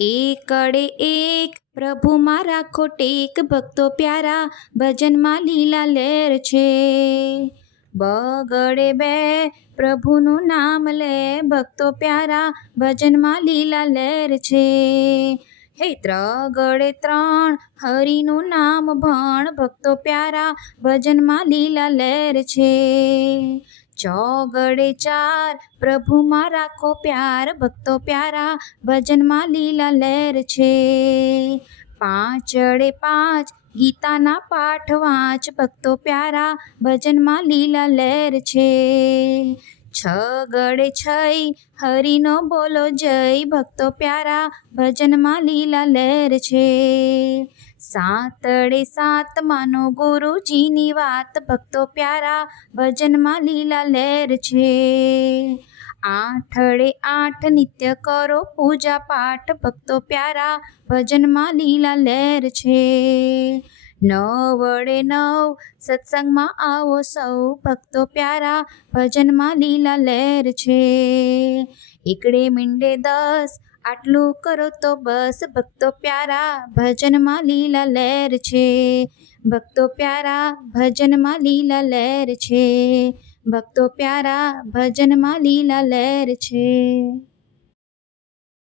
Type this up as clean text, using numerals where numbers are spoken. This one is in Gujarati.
એકડે એક પ્રભુમાં રાખો ટેક, ભક્તો પ્યારા ભજનમાં લીલા લહેર છે. બગડે બે પ્રભુનું નામ લે, ભક્તો પ્યારા ભજનમાં લીલા લહેર છે. હે ત્રગડે ત્રણ હરિનું નામ ભણ, ભક્તો પ્યારા ભજનમાં લીલા લહેર છે. ચોગડે ચાર પ્રભુમાં રાખો પ્યાર, ભક્તો પ્યારા ભજનમાં લીલા લહેર છે. પાંચડે પાંચ ગીતાના પાઠ વાંચ, ભક્તો પ્યારા ભજનમાં લીલા લહેર છે. છગડે છ હરિનો બોલો જય, ભક્તો પ્યારા ભજનમાં લીલા લહેર છે. સાતડે સાત માનો ગુરુજીની વાત, ભક્તો પ્યારા ભજનમાં લીલા લહેર છે. આઠડે આઠ નિત્ય કરો પૂજા પાઠ, ભક્તો પ્યારા ભજનમાં લીલા લહેર છે. નવડે નવ સત્સંગમાં આવો સૌ, ભક્તો પ્યારા ભજનમાં લીલા લહેર છે. એકડે મીંડે 10 આટલું કરો તો બસ, ભક્તો પ્યારા ભજનમાં લીલા લહેર છે. ભક્તો પ્યારા ભજનમાં લીલા લહેર છે. ભક્તો પ્યારા ભજનમાં લીલા લહેર છે.